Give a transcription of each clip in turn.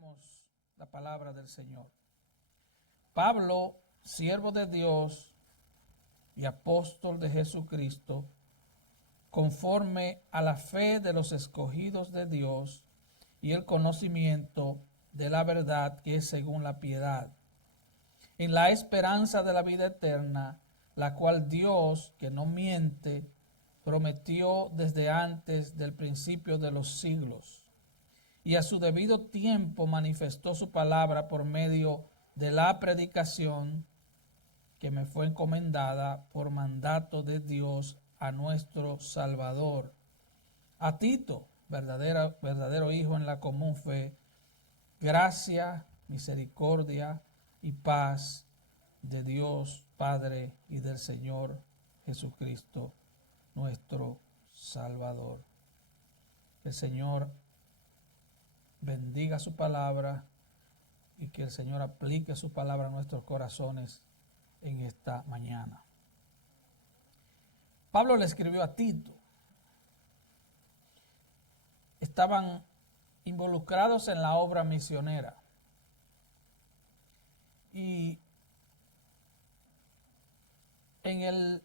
Escuchemos la palabra del Señor. Pablo, siervo de Dios y apóstol de Jesucristo, conforme a la fe de los escogidos de Dios y el conocimiento de la verdad que es según la piedad, en la esperanza de la vida eterna, la cual Dios, que no miente, prometió desde antes del principio de los siglos, y a su debido tiempo manifestó su palabra por medio de la predicación que me fue encomendada por mandato de Dios a nuestro Salvador. A Tito, verdadero hijo en la común fe, gracia, misericordia y paz de Dios Padre y del Señor Jesucristo, nuestro Salvador. Que el Señor bendiga su palabra y que el Señor aplique su palabra a nuestros corazones en esta mañana. Pablo le escribió a Tito. Estaban involucrados en la obra misionera. Y en el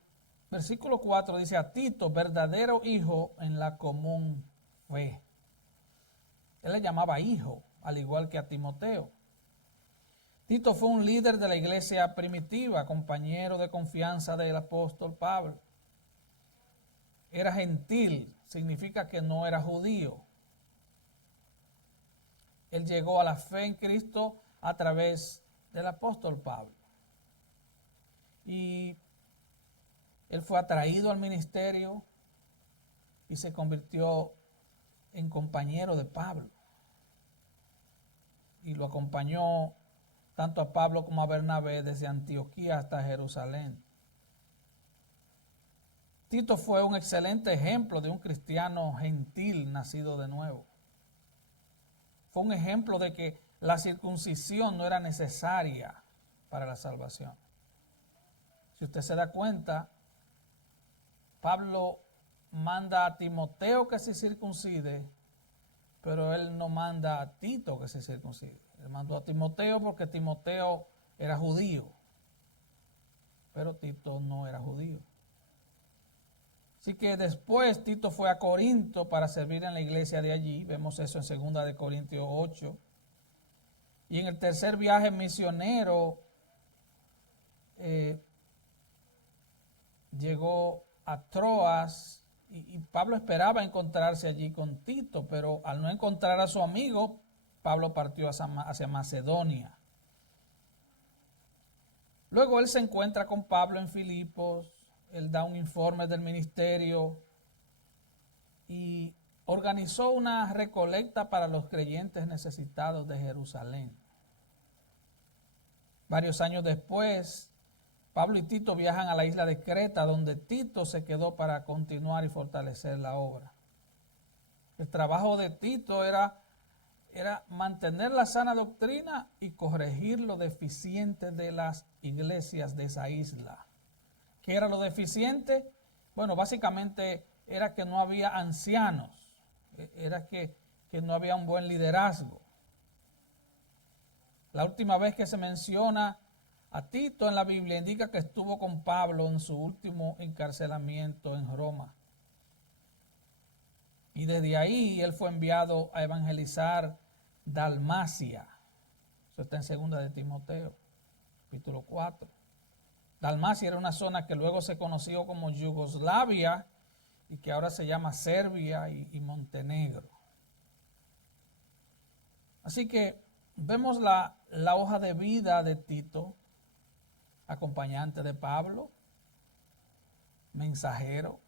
versículo 4 dice: a Tito, verdadero hijo en la común fe. Él le llamaba hijo, al igual que a Timoteo. Tito fue un líder de la iglesia primitiva, compañero de confianza del apóstol Pablo. Era gentil, significa que no era judío. Él llegó a la fe en Cristo a través del apóstol Pablo. Y él fue atraído al ministerio y se convirtió en compañero de Pablo. Y lo acompañó tanto a Pablo como a Bernabé desde Antioquía hasta Jerusalén. Tito fue un excelente ejemplo de un cristiano gentil nacido de nuevo. Fue un ejemplo de que la circuncisión no era necesaria para la salvación. Si usted se da cuenta, Pablo manda a Timoteo que se circuncide, pero él no manda a Tito que se circuncide. Él mandó a Timoteo porque Timoteo era judío, pero Tito no era judío. Así que después Tito fue a Corinto para servir en la iglesia de allí. Vemos eso en 2 de Corintios 8. Y en el tercer viaje misionero llegó a Troas y Pablo esperaba encontrarse allí con Tito, pero al no encontrar a su amigo, Pablo partió hacia Macedonia. Luego él se encuentra con Pablo en Filipos, él da un informe del ministerio y organizó una recolecta para los creyentes necesitados de Jerusalén. Varios años después, Pablo y Tito viajan a la isla de Creta, donde Tito se quedó para continuar y fortalecer la obra. El trabajo de Tito era mantener la sana doctrina y corregir lo deficiente de las iglesias de esa isla. ¿Qué era lo deficiente? Bueno, básicamente era que no había ancianos, era que no había un buen liderazgo. La última vez que se menciona a Tito en la Biblia indica que estuvo con Pablo en su último encarcelamiento en Roma. Y desde ahí él fue enviado a evangelizar Dalmacia. Eso está en 2 de Timoteo, capítulo 4. Dalmacia era una zona que luego se conoció como Yugoslavia y que ahora se llama Serbia y Montenegro. Así que vemos la hoja de vida de Tito, acompañante de Pablo, mensajero,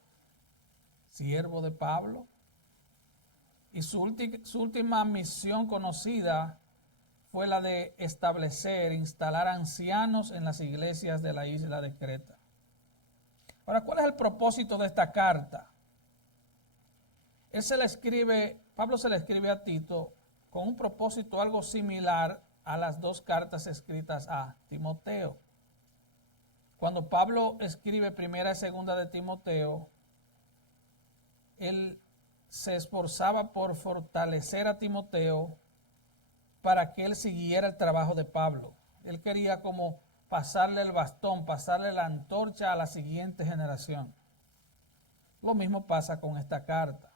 siervo de Pablo. Y su última misión conocida fue la de instalar ancianos en las iglesias de la isla de Creta. Ahora, ¿cuál es el propósito de esta carta? Pablo se le escribe a Tito con un propósito algo similar a las dos cartas escritas a Timoteo. Cuando Pablo escribe 1 y 2 de Timoteo, él se esforzaba por fortalecer a Timoteo para que él siguiera el trabajo de Pablo. Él quería como pasarle el bastón, pasarle la antorcha a la siguiente generación. Lo mismo pasa con esta carta.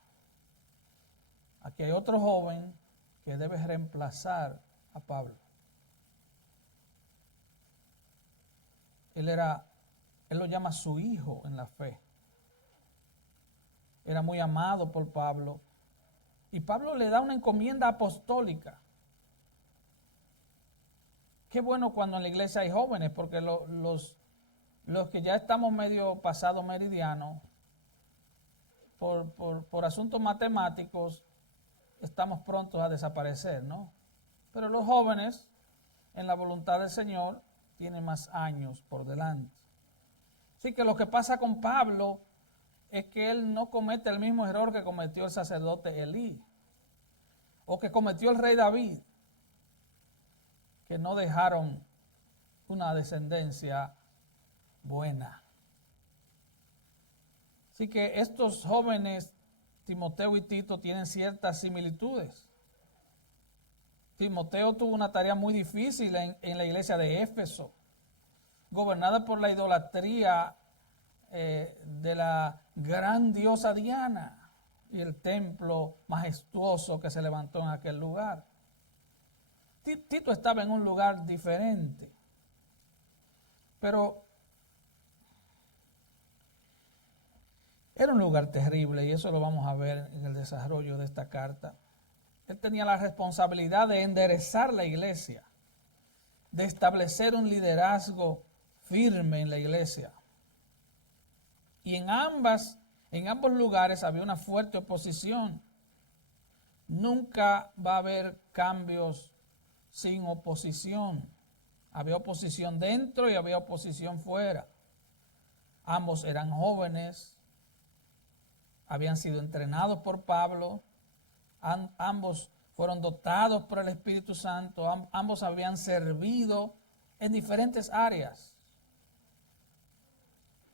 Aquí hay otro joven que debe reemplazar a Pablo. Él lo llama su hijo en la fe. Era muy amado por Pablo. Y Pablo le da una encomienda apostólica. Qué bueno cuando en la iglesia hay jóvenes, porque los que ya estamos medio pasado meridiano, por asuntos matemáticos, estamos prontos a desaparecer, ¿no? Pero los jóvenes, en la voluntad del Señor, tienen más años por delante. Así que lo que pasa con Pablo es que él no comete el mismo error que cometió el sacerdote Elí, o que cometió el rey David, que no dejaron una descendencia buena. Así que estos jóvenes, Timoteo y Tito, tienen ciertas similitudes. Timoteo tuvo una tarea muy difícil en la iglesia de Éfeso, gobernada por la idolatría de la gran diosa Diana y el templo majestuoso que se levantó en aquel lugar. Tito estaba en un lugar diferente, pero era un lugar terrible y eso lo vamos a ver en el desarrollo de esta carta. Él tenía la responsabilidad de enderezar la iglesia, de establecer un liderazgo firme en la iglesia. Y en ambos lugares había una fuerte oposición. Nunca va a haber cambios sin oposición. Había oposición dentro y había oposición fuera. Ambos eran jóvenes, habían sido entrenados por Pablo, ambos fueron dotados por el Espíritu Santo, ambos habían servido en diferentes áreas.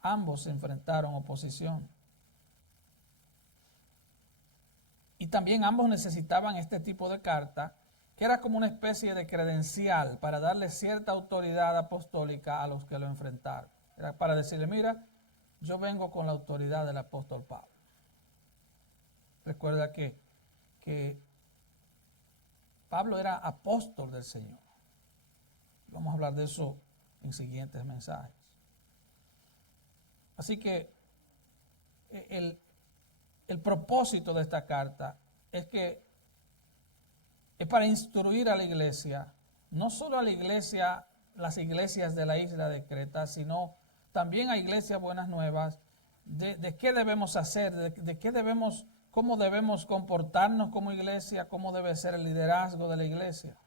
Ambos se enfrentaron a oposición. Y también ambos necesitaban este tipo de carta, que era como una especie de credencial para darle cierta autoridad apostólica a los que lo enfrentaron. Era para decirle, mira, yo vengo con la autoridad del apóstol Pablo. Recuerda que Pablo era apóstol del Señor. Vamos a hablar de eso en siguientes mensajes. Así que el propósito de esta carta es para instruir a la iglesia, no solo a la iglesia, las iglesias de la isla de Creta, sino también a iglesias buenas nuevas, de qué debemos hacer, cómo debemos comportarnos como iglesia, cómo debe ser el liderazgo de la iglesia.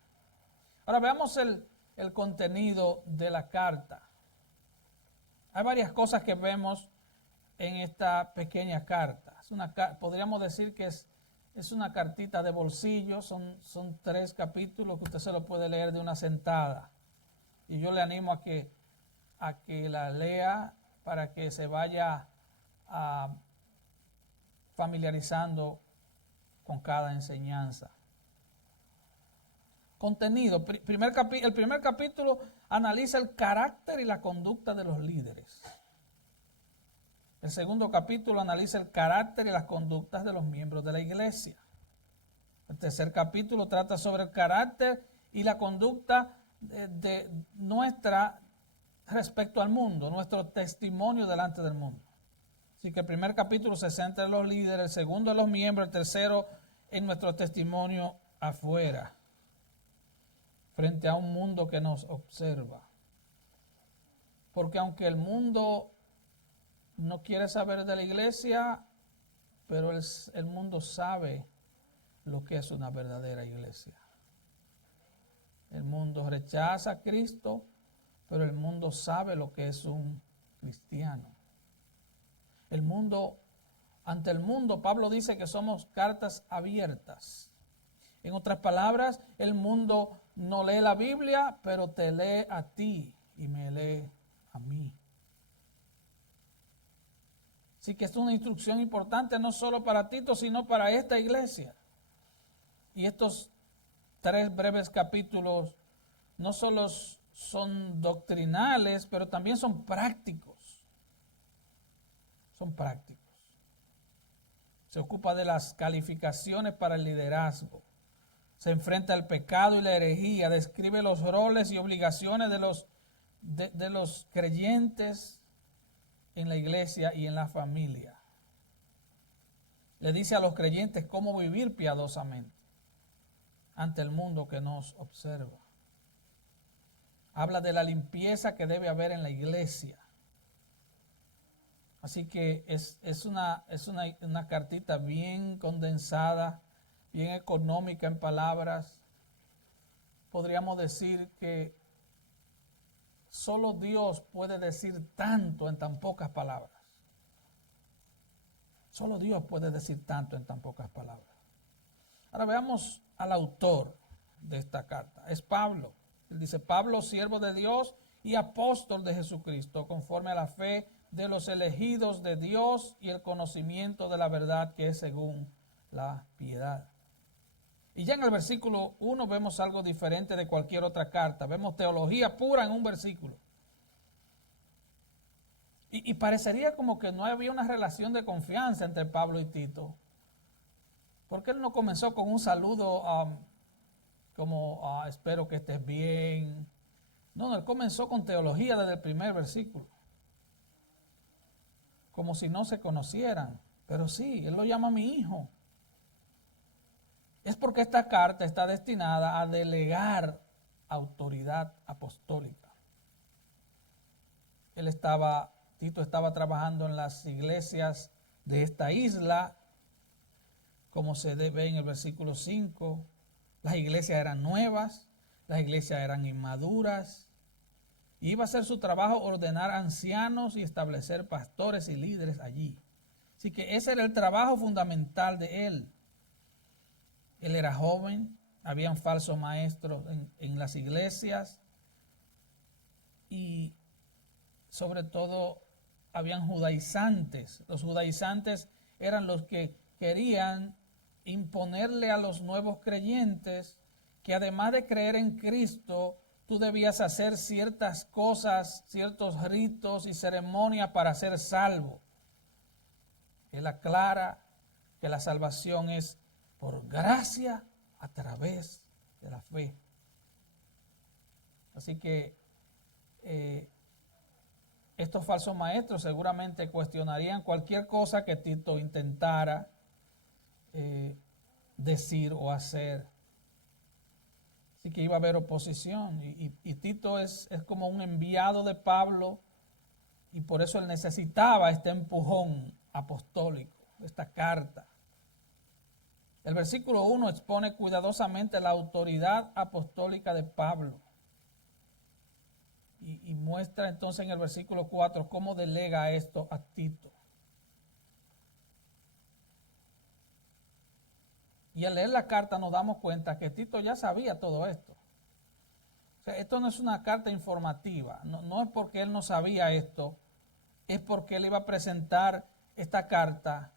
Ahora veamos el contenido de la carta. Hay varias cosas que vemos en esta pequeña carta. Podríamos decir que es una cartita de bolsillo, son 3 capítulos que usted se lo puede leer de una sentada. Y yo le animo a que la lea para que se vaya familiarizando con cada enseñanza. Contenido. El primer capítulo analiza el carácter y la conducta de los líderes. El segundo capítulo analiza el carácter y las conductas de los miembros de la iglesia. El tercer capítulo trata sobre el carácter y la conducta de nuestra respecto al mundo, nuestro testimonio delante del mundo. Así que el primer capítulo se centra en los líderes, el segundo en los miembros, el tercero en nuestro testimonio afuera, frente a un mundo que nos observa. Porque aunque el mundo no quiere saber de la iglesia, pero el mundo sabe lo que es una verdadera iglesia. El mundo rechaza a Cristo, pero el mundo sabe lo que es un cristiano. Ante el mundo, Pablo dice que somos cartas abiertas. En otras palabras, el mundo no lee la Biblia, pero te lee a ti y me lee a mí. Así que es una instrucción importante no solo para Tito, sino para esta iglesia. Y estos 3 breves capítulos no solo son doctrinales, pero también son prácticos. Son prácticos. Se ocupa de las calificaciones para el liderazgo. Se enfrenta al pecado y la herejía. Describe los roles y obligaciones de los creyentes en la iglesia y en la familia. Le dice a los creyentes cómo vivir piadosamente ante el mundo que nos observa. Habla de la limpieza que debe haber en la iglesia. Así que es una cartita bien condensada, bien económica en palabras. Podríamos decir que solo Dios puede decir tanto en tan pocas palabras. Solo Dios puede decir tanto en tan pocas palabras. Ahora veamos al autor de esta carta. Es Pablo. Él dice, Pablo, siervo de Dios y apóstol de Jesucristo, conforme a la fe de los elegidos de Dios y el conocimiento de la verdad que es según la piedad. Y ya en el versículo 1 vemos algo diferente de cualquier otra carta. Vemos teología pura en un versículo. Y parecería como que no había una relación de confianza entre Pablo y Tito. Porque él no comenzó con un saludo como espero que estés bien. No, él comenzó con teología desde el primer versículo. Como si no se conocieran. Pero sí, él lo llama mi hijo. Es porque esta carta está destinada a delegar autoridad apostólica. Tito estaba trabajando en las iglesias de esta isla, como se ve en el versículo 5. Las iglesias eran nuevas, las iglesias eran inmaduras. Y iba a ser su trabajo ordenar ancianos y establecer pastores y líderes allí. Así que ese era el trabajo fundamental de él. Él era joven, habían falsos maestros en las iglesias y sobre todo habían judaizantes. Los judaizantes eran los que querían imponerle a los nuevos creyentes que además de creer en Cristo, tú debías hacer ciertas cosas, ciertos ritos y ceremonias para ser salvo. Él aclara que la salvación es por gracia a través de la fe. Así que estos falsos maestros seguramente cuestionarían cualquier cosa que Tito intentara decir o hacer. Así que iba a haber oposición. Y Tito es como un enviado de Pablo y por eso él necesitaba este empujón apostólico, esta carta. El versículo 1 expone cuidadosamente la autoridad apostólica de Pablo. Y muestra entonces en el versículo 4 cómo delega esto a Tito. Y al leer la carta nos damos cuenta que Tito ya sabía todo esto. O sea, esto no es una carta informativa, no es porque él no sabía esto, es porque él iba a presentar esta carta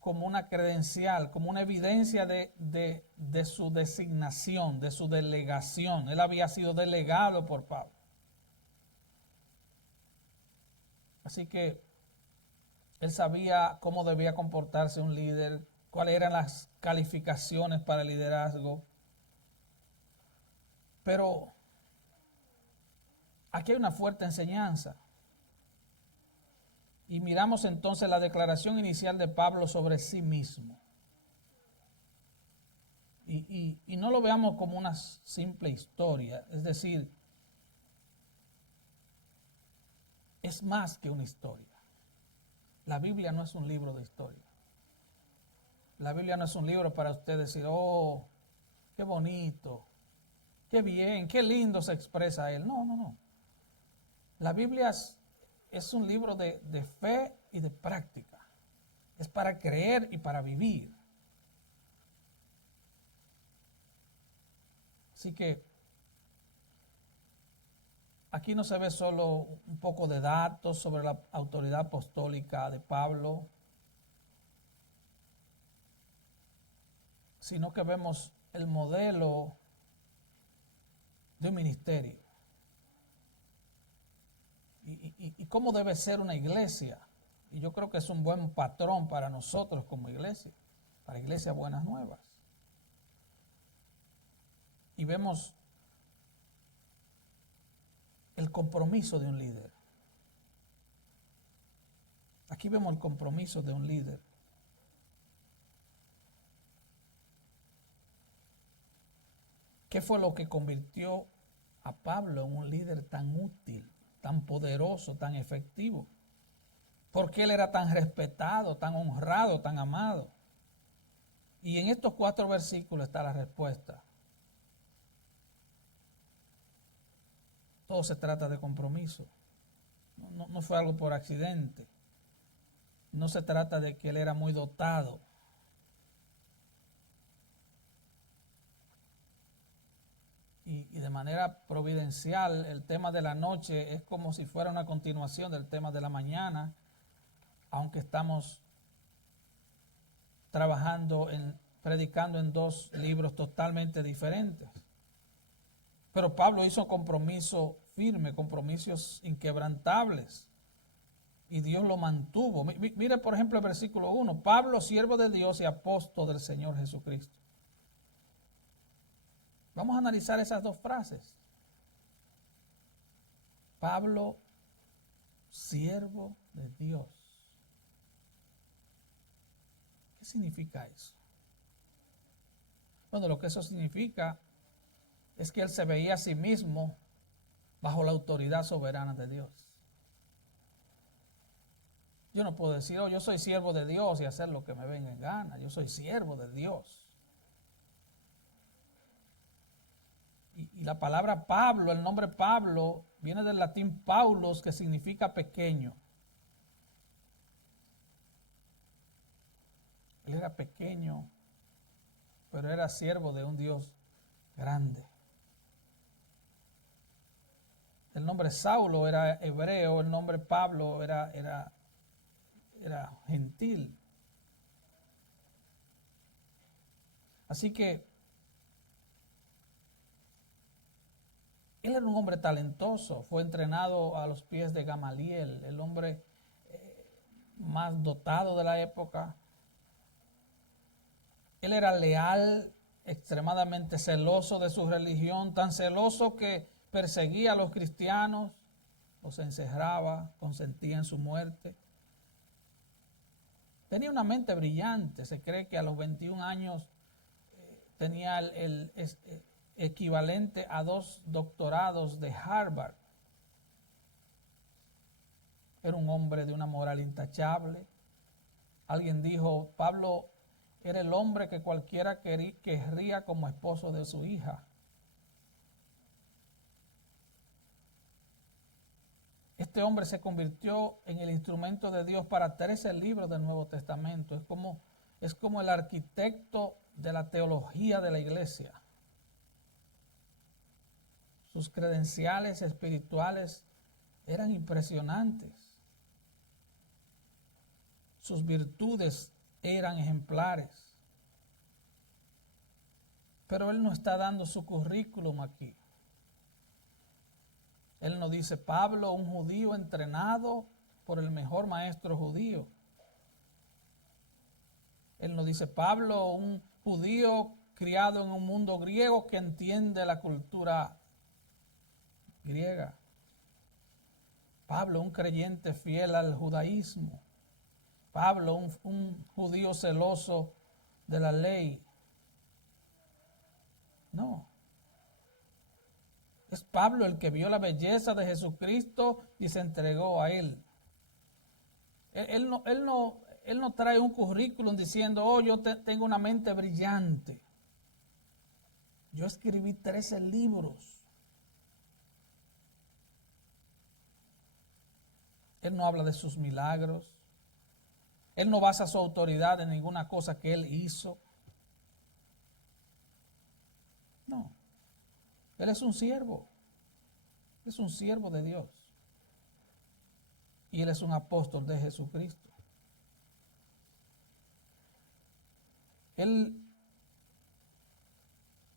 como una credencial, como una evidencia de su designación, de su delegación. Él había sido delegado por Pablo. Así que él sabía cómo debía comportarse un líder, cuáles eran las calificaciones para el liderazgo. Pero aquí hay una fuerte enseñanza. Y miramos entonces la declaración inicial de Pablo sobre sí mismo. Y no lo veamos como una simple historia, es decir, es más que una historia. La Biblia no es un libro de historia. La Biblia no es un libro para usted decir, oh, qué bonito, qué bien, qué lindo se expresa él. No. La Biblia es un libro de fe y de práctica. Es para creer y para vivir. Así que aquí no se ve solo un poco de datos sobre la autoridad apostólica de Pablo, sino que vemos el modelo de un ministerio. Y cómo debe ser una iglesia. Y yo creo que es un buen patrón para nosotros como iglesia, para Iglesia Buenas Nuevas. Y vemos el compromiso de un líder. Aquí vemos el compromiso de un líder. ¿Qué fue lo que convirtió a Pablo en un líder tan útil, tan poderoso, tan efectivo? ¿Por qué él era tan respetado, tan honrado, tan amado? Y en estos 4 versículos está la respuesta. Todo se trata de compromiso. No fue algo por accidente. No se trata de que él era muy dotado. Y de manera providencial, el tema de la noche es como si fuera una continuación del tema de la mañana, aunque estamos predicando en 2 libros totalmente diferentes. Pero Pablo hizo compromiso firme, compromisos inquebrantables, y Dios lo mantuvo. Mire, por ejemplo, el versículo 1, Pablo, siervo de Dios y apóstol del Señor Jesucristo. Vamos a analizar esas 2 frases. Pablo, siervo de Dios. ¿Qué significa eso? Bueno, lo que eso significa es que él se veía a sí mismo bajo la autoridad soberana de Dios. Yo no puedo decir, yo soy siervo de Dios y hacer lo que me venga en gana. Yo soy siervo de Dios. Y la palabra Pablo, el nombre Pablo, viene del latín Paulos, que significa pequeño. Él era pequeño, pero era siervo de un Dios grande. El nombre Saulo era hebreo, el nombre Pablo era gentil. Así que él era un hombre talentoso, fue entrenado a los pies de Gamaliel, el hombre más dotado de la época. Él era leal, extremadamente celoso de su religión, tan celoso que perseguía a los cristianos, los encerraba, consentía en su muerte. Tenía una mente brillante, se cree que a los 21 años tenía el equivalente a 2 doctorados de Harvard. Era un hombre de una moral intachable. Alguien dijo, Pablo era el hombre que cualquiera querría como esposo de su hija. Este hombre se convirtió en el instrumento de Dios para 13 libros del Nuevo Testamento. Es como el arquitecto de la teología de la iglesia. Sus credenciales espirituales eran impresionantes. Sus virtudes eran ejemplares. Pero él no está dando su currículum aquí. Él no dice, Pablo, un judío entrenado por el mejor maestro judío. Él no dice, Pablo, un judío criado en un mundo griego que entiende la cultura griega. Pablo, un creyente fiel al judaísmo. Pablo, un judío celoso de la ley. No. Es Pablo el que vio la belleza de Jesucristo y se entregó a él. Él no trae un currículum diciendo, yo tengo una mente brillante. Yo escribí 13 libros. Él no habla de sus milagros. Él no basa su autoridad en ninguna cosa que él hizo. No. Él es un siervo. Es un siervo de Dios. Y él es un apóstol de Jesucristo. Él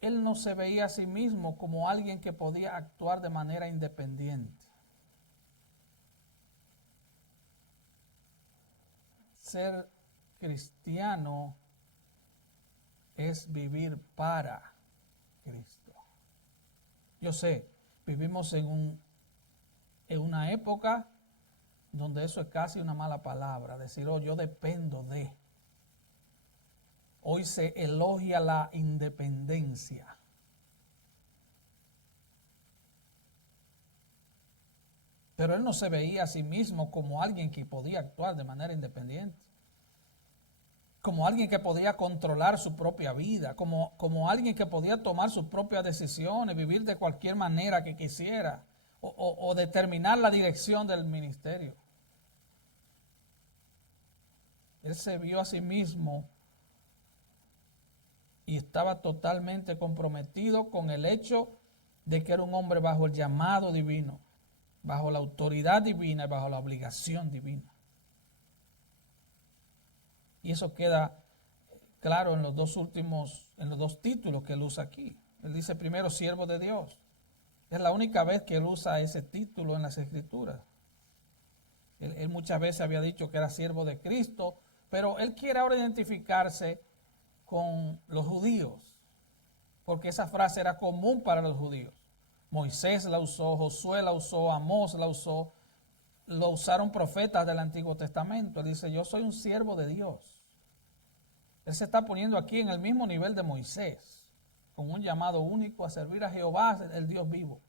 él no se veía a sí mismo como alguien que podía actuar de manera independiente. Ser cristiano es vivir para Cristo. Yo sé, vivimos en una época donde eso es casi una mala palabra, decir, oh, yo dependo de. Hoy se elogia la independencia. Pero él no se veía a sí mismo como alguien que podía actuar de manera independiente, como alguien que podía controlar su propia vida, como alguien que podía tomar sus propias decisiones, vivir de cualquier manera que quisiera, o determinar la dirección del ministerio. Él se vio a sí mismo y estaba totalmente comprometido con el hecho de que era un hombre bajo el llamado divino, bajo la autoridad divina y bajo la obligación divina. Y eso queda claro en los dos títulos que él usa aquí. Él dice primero siervo de Dios. Es la única vez que él usa ese título en las Escrituras. Él muchas veces había dicho que era siervo de Cristo, pero él quiere ahora identificarse con los judíos, porque esa frase era común para los judíos. Moisés la usó, Josué la usó, Amós la usó, lo usaron profetas del Antiguo Testamento. Él dice, yo soy un siervo de Dios. Él se está poniendo aquí en el mismo nivel de Moisés, con un llamado único a servir a Jehová, el Dios vivo.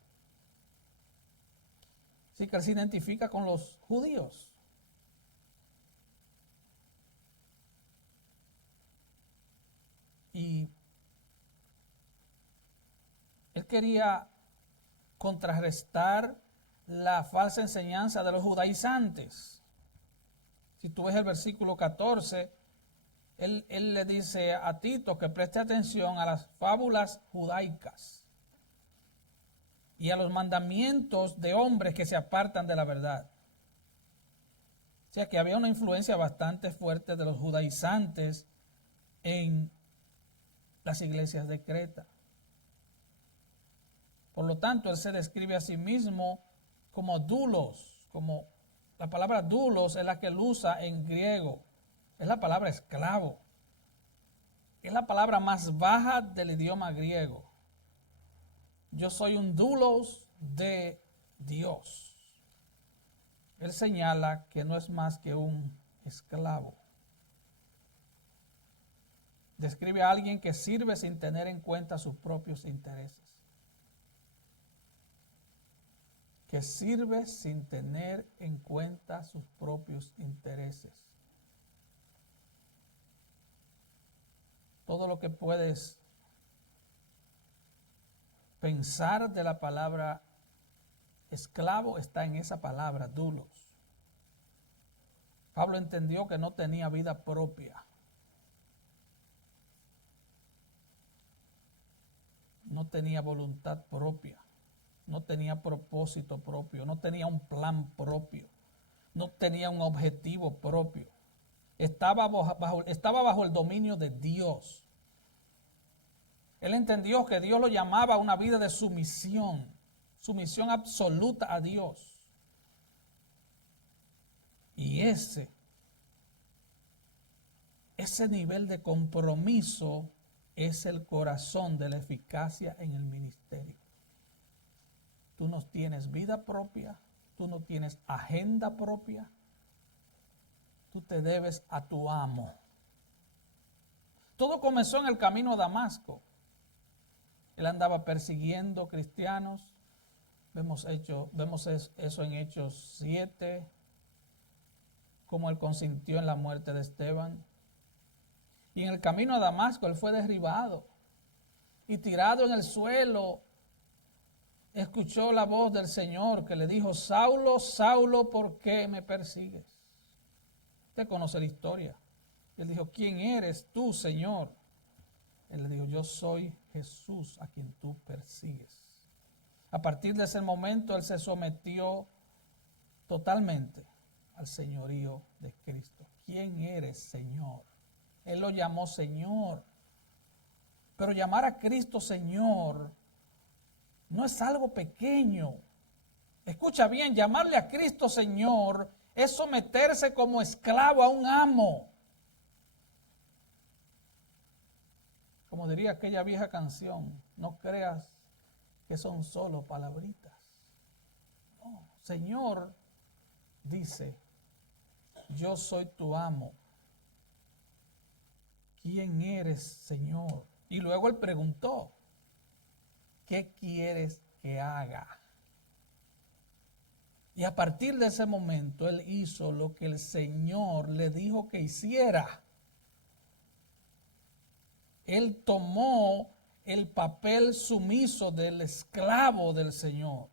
Así que él se identifica con los judíos. Y él quería contrarrestar la falsa enseñanza de los judaizantes. Si tú ves el versículo 14, él le dice a Tito que preste atención a las fábulas judaicas y a los mandamientos de hombres que se apartan de la verdad. O sea que había una influencia bastante fuerte de los judaizantes en las iglesias de Creta. Por lo tanto, él se describe a sí mismo como doulos, como la palabra doulos es la que él usa en griego, es la palabra esclavo, es la palabra más baja del idioma griego. Yo soy un doulos de Dios. Él señala que no es más que un esclavo. Describe a alguien que sirve sin tener en cuenta sus propios intereses. Que sirve sin tener en cuenta sus propios intereses. Todo lo que puedes pensar de la palabra esclavo está en esa palabra, doulos. Pablo entendió que no tenía vida propia. No tenía voluntad propia. No tenía propósito propio, no tenía un plan propio, no tenía un objetivo propio. Estaba bajo el dominio de Dios. Él entendió que Dios lo llamaba a una vida de sumisión absoluta a Dios. Y ese nivel de compromiso es el corazón de la eficacia en el ministerio. Tú no tienes vida propia, tú no tienes agenda propia, tú te debes a tu amo. Todo comenzó en el camino a Damasco. Él andaba persiguiendo cristianos. Vemos eso en Hechos 7, cómo él consintió en la muerte de Esteban. Y en el camino a Damasco él fue derribado y tirado en el suelo. Escuchó la voz del Señor que le dijo, Saulo, Saulo, ¿por qué me persigues? Usted conoce la historia. Él dijo, ¿quién eres tú, Señor? Él le dijo, yo soy Jesús a quien tú persigues. A partir de ese momento él se sometió totalmente al señorío de Cristo. ¿Quién eres, Señor? Él lo llamó Señor. Pero llamar a Cristo Señor no es algo pequeño. Escucha bien, llamarle a Cristo Señor es someterse como esclavo a un amo. Como diría aquella vieja canción, no creas que son solo palabritas. No, Señor dice, yo soy tu amo. ¿Quién eres, Señor? Y luego él preguntó, ¿qué quieres que haga? Y a partir de ese momento él hizo lo que el Señor le dijo que hiciera. Él tomó el papel sumiso del esclavo del Señor.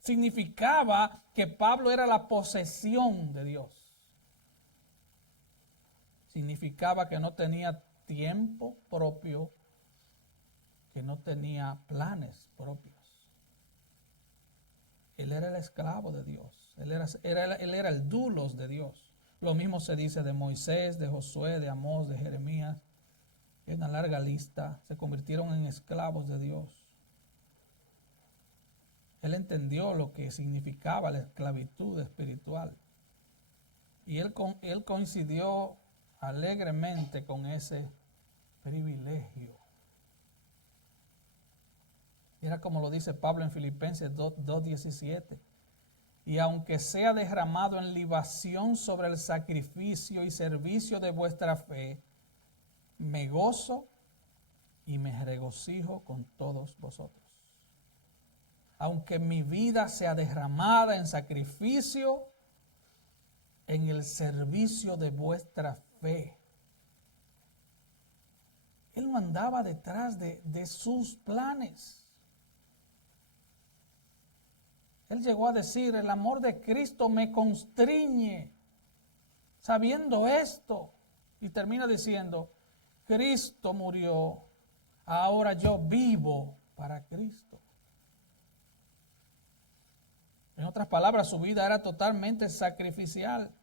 Significaba que Pablo era la posesión de Dios. Significaba que no tenía tiempo propio, que no tenía planes propios. Él era el esclavo de Dios. Él era el dulos de Dios. Lo mismo se dice de Moisés, de Josué, de Amós, de Jeremías. Hay una larga lista. Se convirtieron en esclavos de Dios. Él entendió lo que significaba la esclavitud espiritual. Y él coincidió alegremente con ese privilegio. Era como lo dice Pablo en Filipenses 2:17. Y aunque sea derramado en libación sobre el sacrificio y servicio de vuestra fe, me gozo y me regocijo con todos vosotros. Aunque mi vida sea derramada en sacrificio, en el servicio de vuestra fe. Él no andaba detrás de sus planes. Él llegó a decir, el amor de Cristo me constriñe, sabiendo esto. Y termina diciendo, Cristo murió, ahora yo vivo para Cristo. En otras palabras, su vida era totalmente sacrificial.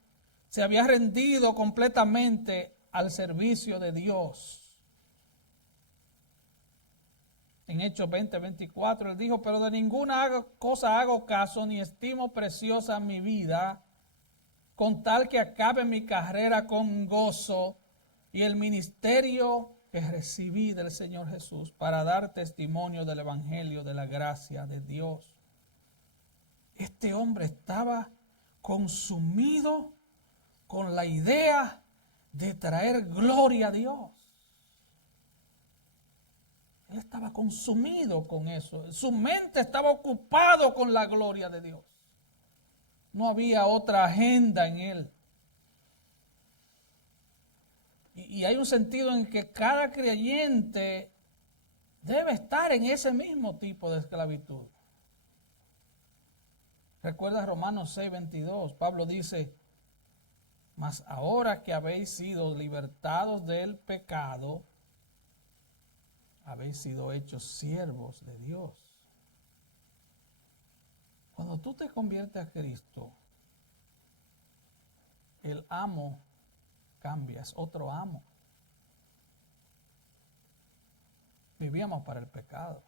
Se había rendido completamente al servicio de Dios. En Hechos 20:24 él dijo, pero de ninguna cosa hago caso, ni estimo preciosa mi vida, con tal que acabe mi carrera con gozo y el ministerio que recibí del Señor Jesús para dar testimonio del evangelio de la gracia de Dios. Este hombre estaba consumido con la idea de traer gloria a Dios. Él estaba consumido con eso. Su mente estaba ocupado con la gloria de Dios. No había otra agenda en él. Y hay un sentido en que cada creyente debe estar en ese mismo tipo de esclavitud. Recuerda Romanos 6:22. Pablo dice, mas ahora que habéis sido libertados del pecado, habéis sido hechos siervos de Dios. Cuando tú te conviertes a Cristo, el amo cambia, es otro amo. Vivíamos para el pecado.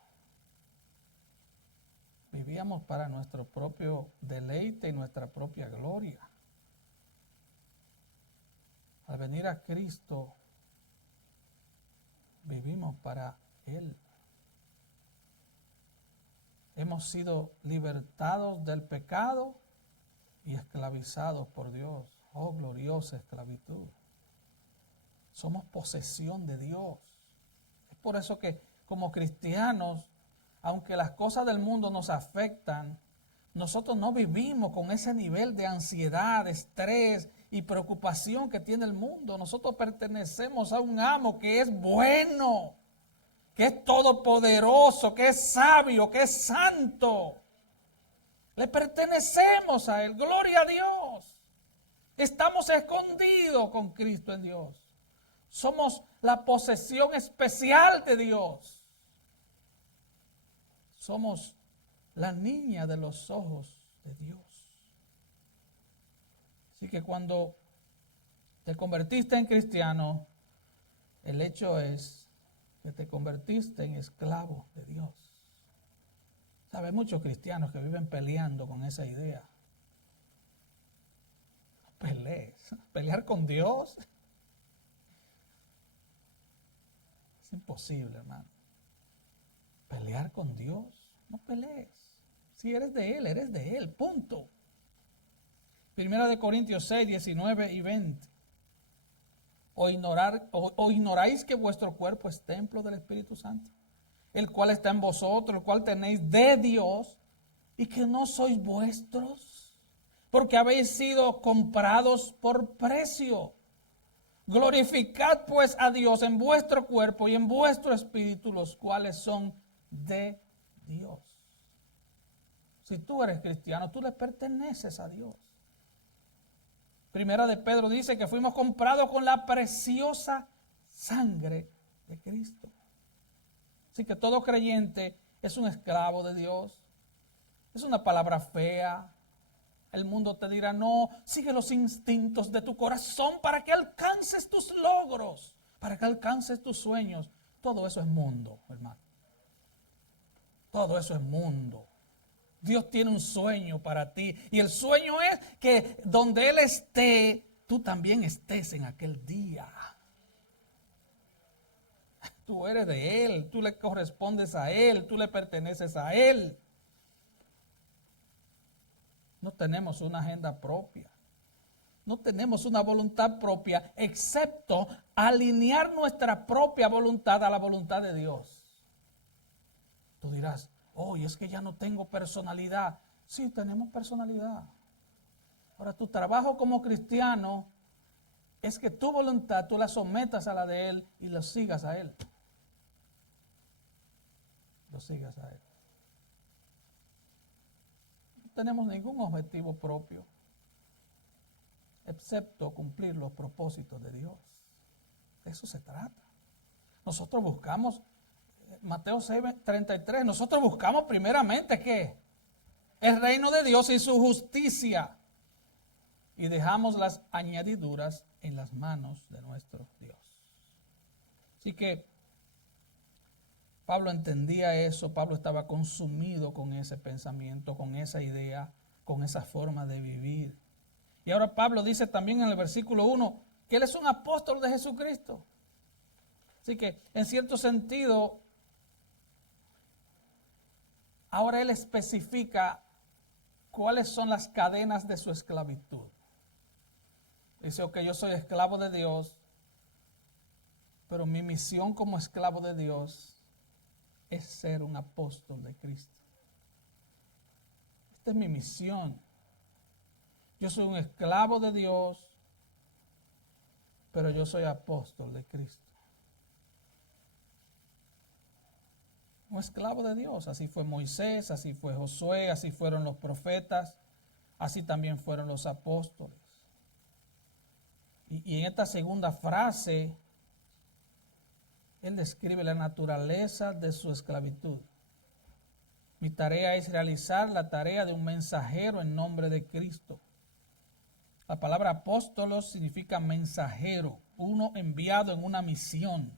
Vivíamos para nuestro propio deleite y nuestra propia gloria. Al venir a Cristo, vivimos para Él. Hemos sido libertados del pecado y esclavizados por Dios. Oh, gloriosa esclavitud. Somos posesión de Dios. Es por eso que como cristianos, aunque las cosas del mundo nos afectan, nosotros no vivimos con ese nivel de ansiedad, estrés y preocupación que tiene el mundo. Nosotros pertenecemos a un amo que es bueno, que es todopoderoso, que es sabio, que es santo. Le pertenecemos a Él. Gloria a Dios. Estamos escondidos con Cristo en Dios. Somos la posesión especial de Dios. Somos la niña de los ojos de Dios. Así que cuando te convertiste en cristiano, el hecho es que te convertiste en esclavo de Dios. ¿Sabe? Muchos cristianos que viven peleando con esa idea. No pelees. Pelear con Dios es imposible, hermano. Pelear con Dios, no pelees. Si eres de Él, punto. Primera de Corintios 6, 19 y 20. O ignoráis que vuestro cuerpo es templo del Espíritu Santo, el cual está en vosotros, el cual tenéis de Dios, y que no sois vuestros, porque habéis sido comprados por precio. Glorificad pues a Dios en vuestro cuerpo y en vuestro espíritu, los cuales son de Dios. Si tú eres cristiano, tú le perteneces a Dios. Primera de Pedro dice que fuimos comprados con la preciosa sangre de Cristo. Así que todo creyente es un esclavo de Dios. Es una palabra fea. El mundo te dirá, no, sigue los instintos de tu corazón para que alcances tus logros, para que alcances tus sueños. Todo eso es mundo, hermano. Todo eso es mundo. Dios tiene un sueño para ti. Y el sueño es que donde Él esté, tú también estés en aquel día. Tú eres de Él, tú le correspondes a Él, tú le perteneces a Él. No tenemos una agenda propia. No tenemos una voluntad propia, excepto alinear nuestra propia voluntad a la voluntad de Dios. Tú dirás, y es que ya no tengo personalidad. Sí, tenemos personalidad. Ahora, tu trabajo como cristiano es que tu voluntad tú la sometas a la de Él y lo sigas a Él. Lo sigas a Él. No tenemos ningún objetivo propio, excepto cumplir los propósitos de Dios. De eso se trata. Nosotros buscamos, Mateo 6:33, nosotros buscamos primeramente ¿qué? El reino de Dios y su justicia. Y dejamos las añadiduras en las manos de nuestro Dios. Así que Pablo entendía eso, Pablo estaba consumido con ese pensamiento, con esa idea, con esa forma de vivir. Y ahora Pablo dice también en el versículo 1 que él es un apóstol de Jesucristo. Así que en cierto sentido, ahora él especifica cuáles son las cadenas de su esclavitud. Dice, ok, yo soy esclavo de Dios, pero mi misión como esclavo de Dios es ser un apóstol de Cristo. Esta es mi misión. Yo soy un esclavo de Dios, pero yo soy apóstol de Cristo. Un esclavo de Dios, así fue Moisés, así fue Josué, así fueron los profetas, así también fueron los apóstoles. Y en esta segunda frase, él describe la naturaleza de su esclavitud. Mi tarea es realizar la tarea de un mensajero en nombre de Cristo. La palabra apóstolos significa mensajero, uno enviado en una misión.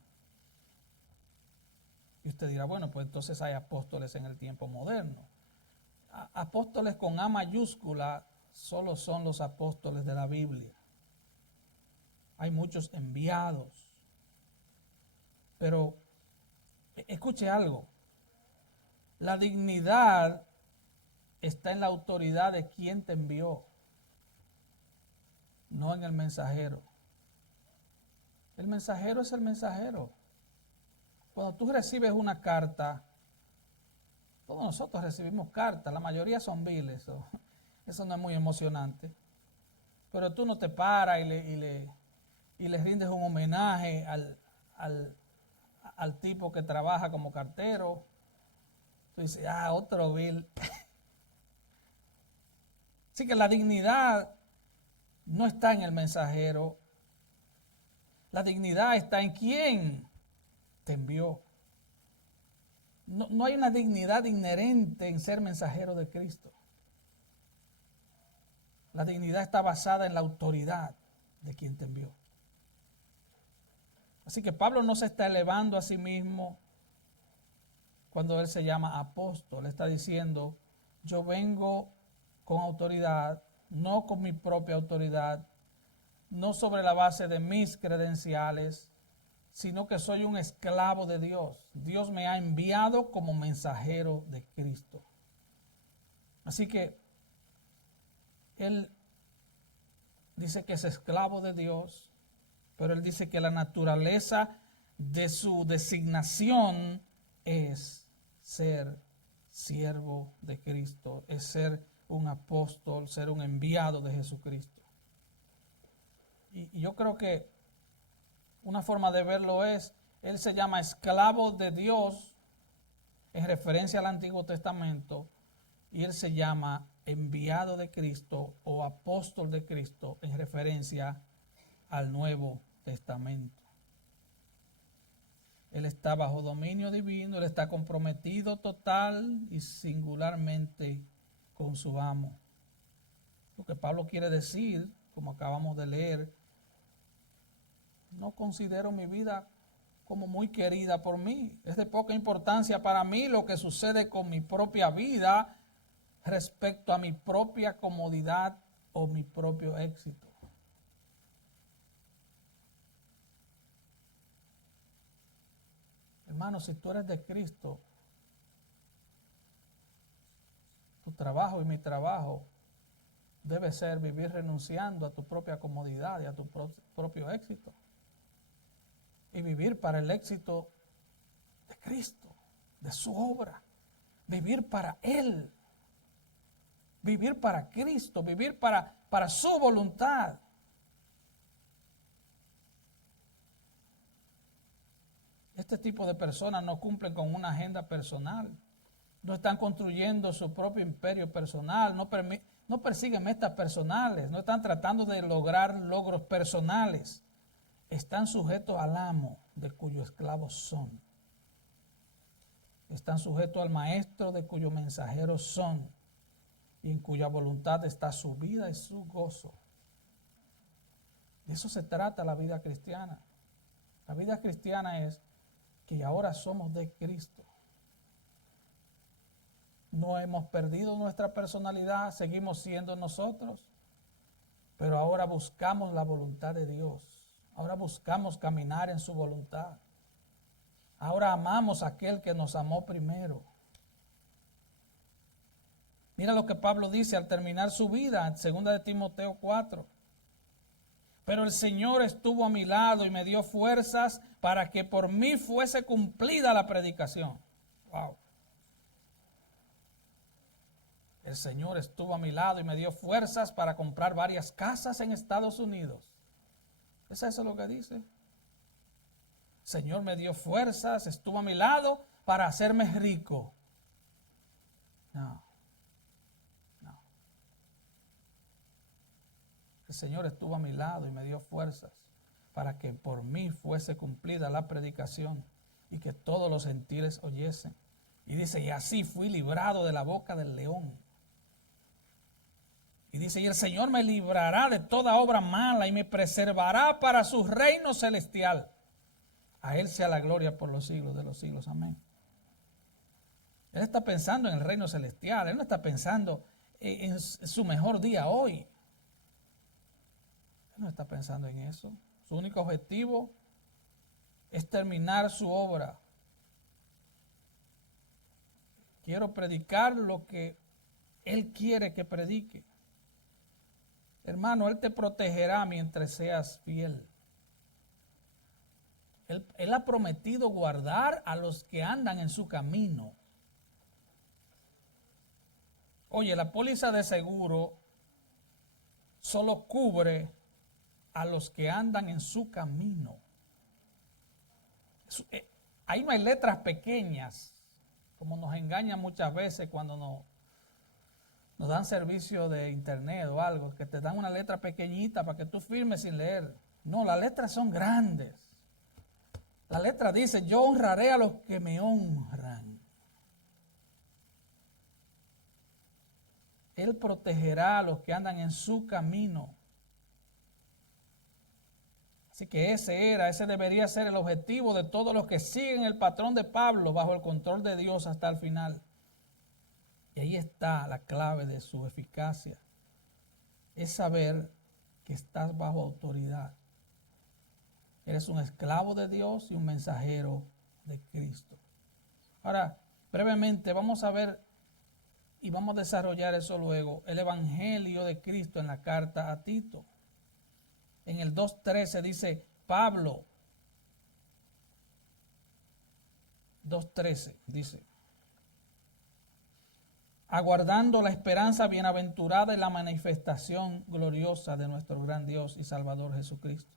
Y usted dirá, bueno, pues entonces hay apóstoles en el tiempo moderno. Apóstoles con A mayúscula solo son los apóstoles de la Biblia. Hay muchos enviados. Pero escuche algo. La dignidad está en la autoridad de quien te envió, no en el mensajero. El mensajero es el mensajero. Cuando tú recibes una carta, todos nosotros recibimos cartas, la mayoría son viles, eso no es muy emocionante. Pero tú no te paras y le rindes un homenaje al tipo que trabaja como cartero. Tú dices, otro vil. Así que la dignidad no está en el mensajero. La dignidad está en quien te envió. No hay una dignidad inherente en ser mensajero de Cristo. La dignidad está basada en la autoridad de quien te envió. Así que Pablo no se está elevando a sí mismo cuando él se llama apóstol. Él está diciendo, yo vengo con autoridad, no con mi propia autoridad, no sobre la base de mis credenciales, sino que soy un esclavo de Dios. Dios me ha enviado como mensajero de Cristo. Así que él dice que es esclavo de Dios, pero él dice que la naturaleza de su designación es ser siervo de Cristo, es ser un apóstol, ser un enviado de Jesucristo. Y yo creo que una forma de verlo es, él se llama esclavo de Dios en referencia al Antiguo Testamento, y él se llama enviado de Cristo o apóstol de Cristo en referencia al Nuevo Testamento. Él está bajo dominio divino, él está comprometido total y singularmente con su amo. Lo que Pablo quiere decir, como acabamos de leer, no considero mi vida como muy querida por mí. Es de poca importancia para mí lo que sucede con mi propia vida respecto a mi propia comodidad o mi propio éxito. Hermano, si tú eres de Cristo, tu trabajo y mi trabajo debe ser vivir renunciando a tu propia comodidad y a tu propio éxito. Y vivir para el éxito de Cristo, de su obra. Vivir para Él. Vivir para Cristo, vivir para su voluntad. Este tipo de personas no cumplen con una agenda personal. No están construyendo su propio imperio personal, no persiguen metas personales, no están tratando de lograr logros personales. Están sujetos al amo de cuyo esclavos son. Están sujetos al maestro de cuyo mensajeros son, y en cuya voluntad está su vida y su gozo. De eso se trata la vida cristiana. La vida cristiana es que ahora somos de Cristo. No hemos perdido nuestra personalidad, seguimos siendo nosotros, pero ahora buscamos la voluntad de Dios. Ahora buscamos caminar en su voluntad. Ahora amamos a aquel que nos amó primero. Mira lo que Pablo dice al terminar su vida en 2 de Timoteo 4. Pero el Señor estuvo a mi lado y me dio fuerzas para que por mí fuese cumplida la predicación. Wow. El Señor estuvo a mi lado y me dio fuerzas para comprar varias casas en Estados Unidos. ¿Es eso lo que dice? El Señor me dio fuerzas, estuvo a mi lado para hacerme rico. No. El Señor estuvo a mi lado y me dio fuerzas para que por mí fuese cumplida la predicación y que todos los gentiles oyesen. Y dice, y así fui librado de la boca del león. Y dice, y el Señor me librará de toda obra mala y me preservará para su reino celestial. A Él sea la gloria por los siglos de los siglos. Amén. Él está pensando en el reino celestial. Él no está pensando en su mejor día hoy. No está pensando en eso. Su único objetivo es terminar su obra. Quiero predicar lo que Él quiere que predique. Hermano, Él te protegerá mientras seas fiel. Él ha prometido guardar a los que andan en su camino. Oye, la póliza de seguro solo cubre a los que andan en su camino. Ahí no hay letras pequeñas, como nos engañan muchas veces cuando nos dan servicio de internet o algo, que te dan una letra pequeñita para que tú firmes sin leer. No, las letras son grandes. La letra dice, yo honraré a los que me honran. Él protegerá a los que andan en su camino. Así que ese debería ser el objetivo de todos los que siguen el patrón de Pablo bajo el control de Dios hasta el final. Y ahí está la clave de su eficacia. Es saber que estás bajo autoridad. Eres un esclavo de Dios y un mensajero de Cristo. Ahora, brevemente vamos a ver y vamos a desarrollar eso luego. El evangelio de Cristo en la carta a Tito. En el 2.13 dice Pablo, 2.13 dice, aguardando la esperanza bienaventurada y la manifestación gloriosa de nuestro gran Dios y Salvador Jesucristo.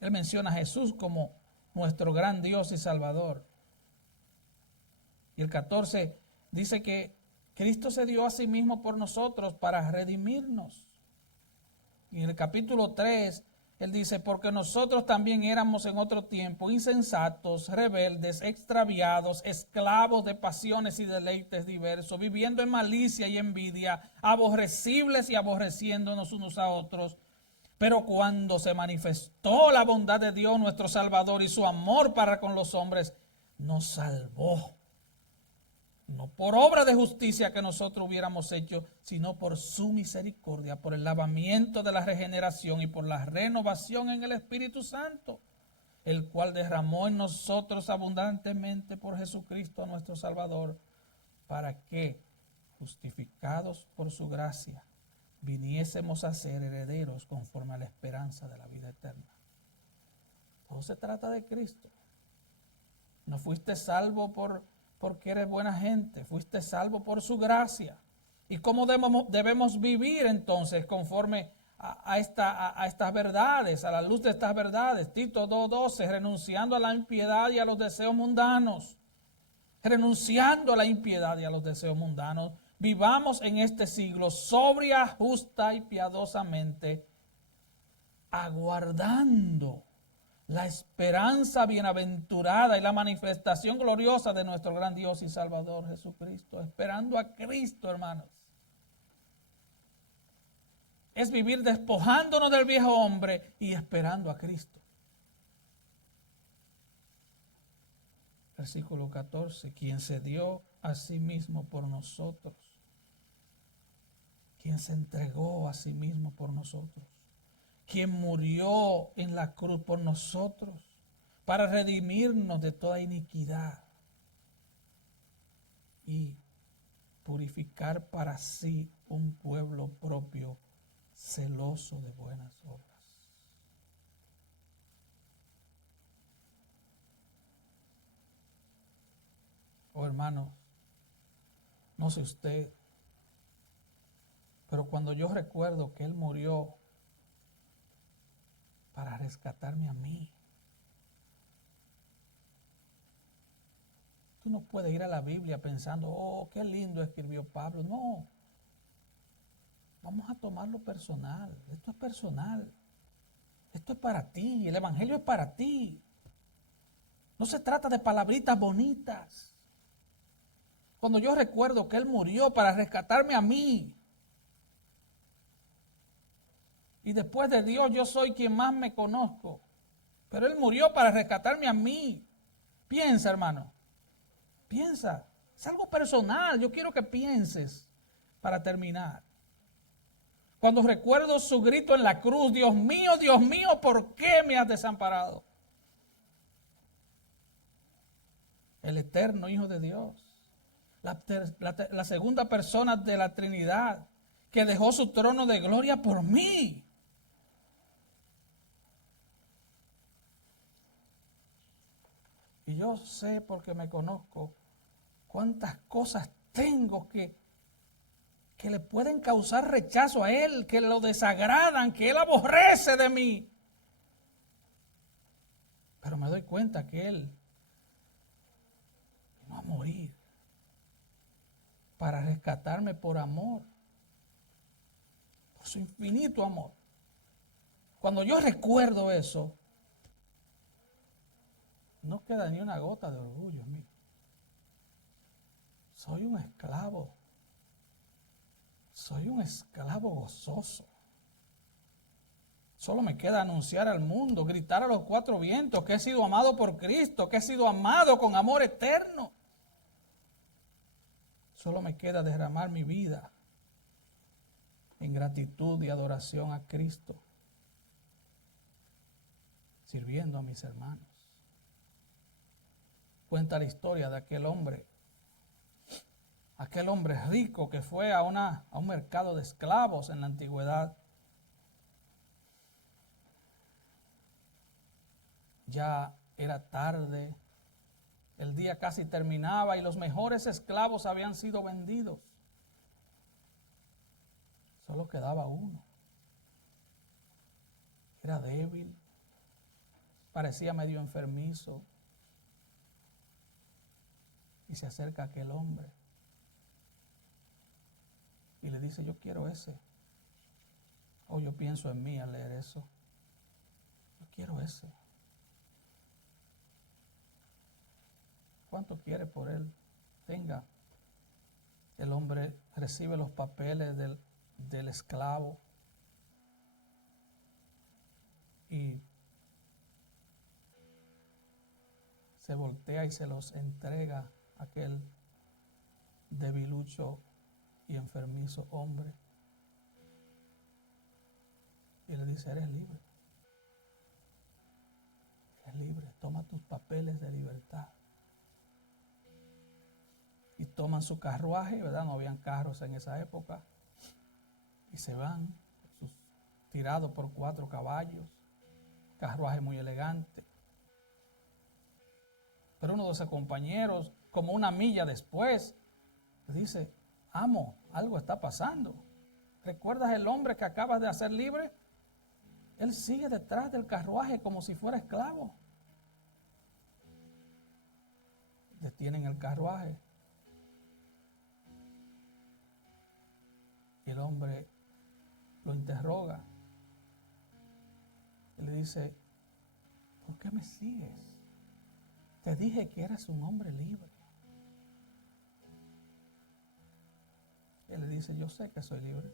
Él menciona a Jesús como nuestro gran Dios y Salvador. Y el 14 dice que Cristo se dio a sí mismo por nosotros para redimirnos. Y en el capítulo 3, él dice, porque nosotros también éramos en otro tiempo insensatos, rebeldes, extraviados, esclavos de pasiones y deleites diversos, viviendo en malicia y envidia, aborrecibles y aborreciéndonos unos a otros. Pero cuando se manifestó la bondad de Dios nuestro Salvador y su amor para con los hombres, nos salvó. No por obra de justicia que nosotros hubiéramos hecho, sino por su misericordia, por el lavamiento de la regeneración y por la renovación en el Espíritu Santo, el cual derramó en nosotros abundantemente por Jesucristo nuestro Salvador, para que, justificados por su gracia, viniésemos a ser herederos conforme a la esperanza de la vida eterna. Todo se trata de Cristo. No fuiste salvo porque eres buena gente, fuiste salvo por su gracia. ¿Y cómo debemos vivir entonces conforme a estas verdades, a la luz de estas verdades? Tito 2.12, renunciando a la impiedad y a los deseos mundanos. Renunciando a la impiedad y a los deseos mundanos, vivamos en este siglo sobria, justa y piadosamente, aguardando la esperanza bienaventurada y la manifestación gloriosa de nuestro gran Dios y Salvador Jesucristo. Esperando a Cristo, hermanos. Es vivir despojándonos del viejo hombre y esperando a Cristo. Versículo 14, quien se dio a sí mismo por nosotros, quien se entregó a sí mismo por nosotros, quien murió en la cruz por nosotros, para redimirnos de toda iniquidad y purificar para sí un pueblo propio, celoso de buenas obras. Oh hermano, no sé usted, pero cuando yo recuerdo que Él murió para rescatarme a mí, tú no puedes ir a la Biblia pensando, oh, qué lindo escribió Pablo. No, vamos a tomarlo personal. Esto es personal. Esto es para ti. El Evangelio es para ti. No se trata de palabritas bonitas. Cuando yo recuerdo que Él murió para rescatarme a mí, y después de Dios yo soy quien más me conozco, pero Él murió para rescatarme a mí. Piensa, hermano. Piensa. Es algo personal. Yo quiero que pienses para terminar. Cuando recuerdo su grito en la cruz, Dios mío, ¿por qué me has desamparado? El eterno Hijo de Dios. La segunda persona de la Trinidad, que dejó su trono de gloria por mí. Y yo sé, porque me conozco, cuántas cosas tengo que le pueden causar rechazo a Él, que lo desagradan, que Él aborrece de mí. Pero me doy cuenta que Él va a morir para rescatarme por amor, por su infinito amor. Cuando yo recuerdo eso, no queda ni una gota de orgullo en mí. Soy un esclavo. Soy un esclavo gozoso. Solo me queda anunciar al mundo, gritar a los cuatro vientos que he sido amado por Cristo, que he sido amado con amor eterno. Solo me queda derramar mi vida en gratitud y adoración a Cristo, sirviendo a mis hermanos. Cuenta la historia de aquel hombre rico que fue a un mercado de esclavos en la antigüedad. Ya era tarde, el día casi terminaba y los mejores esclavos habían sido vendidos. Solo quedaba uno. Era débil, parecía medio enfermizo. Y se acerca a aquel hombre y le dice: yo quiero ese. Oh, yo pienso en mí al leer eso. Yo quiero ese. ¿Cuánto quiere por él? Tenga. El hombre recibe los papeles del esclavo y se voltea y se los entrega a aquel debilucho y enfermizo hombre. Y le dice: eres libre. Eres libre. Toma tus papeles de libertad. Y toman su carruaje, ¿verdad? No habían carros en esa época. Y se van, tirados por 4 caballos. Carruaje muy elegante. Pero uno de sus compañeros, como una milla después, le dice: amo, algo está pasando. ¿Recuerdas el hombre que acabas de hacer libre? Él sigue detrás del carruaje como si fuera esclavo. Detienen el carruaje. Y el hombre lo interroga. Y le dice: ¿por qué me sigues? Te dije que eras un hombre libre. Y él le dice: yo sé que soy libre,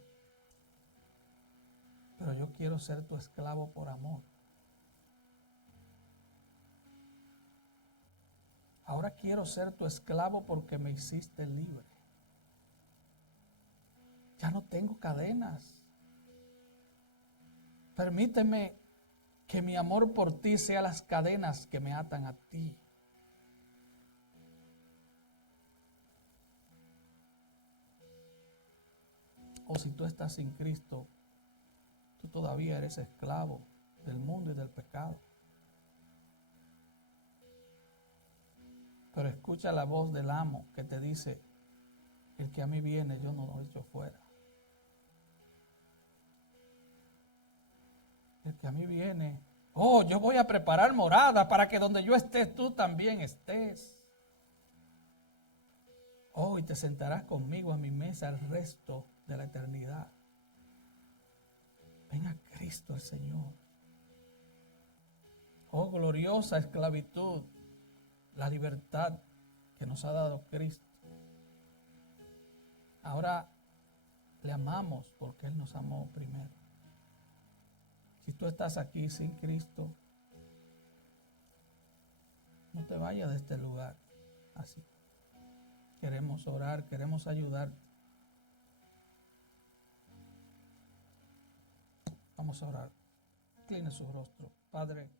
pero yo quiero ser tu esclavo por amor. Ahora quiero ser tu esclavo porque me hiciste libre. Ya no tengo cadenas. Permíteme que mi amor por ti sea las cadenas que me atan a ti. O si tú estás sin Cristo, tú todavía eres esclavo del mundo y del pecado. Pero escucha la voz del amo que te dice: el que a mí viene, yo no lo echo fuera. El que a mí viene, oh, yo voy a preparar morada para que donde yo esté, tú también estés. Oh, y te sentarás conmigo a mi mesa el resto de la eternidad. Ven a Cristo el Señor. Oh, gloriosa esclavitud, la libertad que nos ha dado Cristo. Ahora le amamos porque Él nos amó primero. Si tú estás aquí sin Cristo, no te vayas de este lugar así. Queremos orar, queremos ayudarte. Vamos a orar. Incline su rostro. Padre,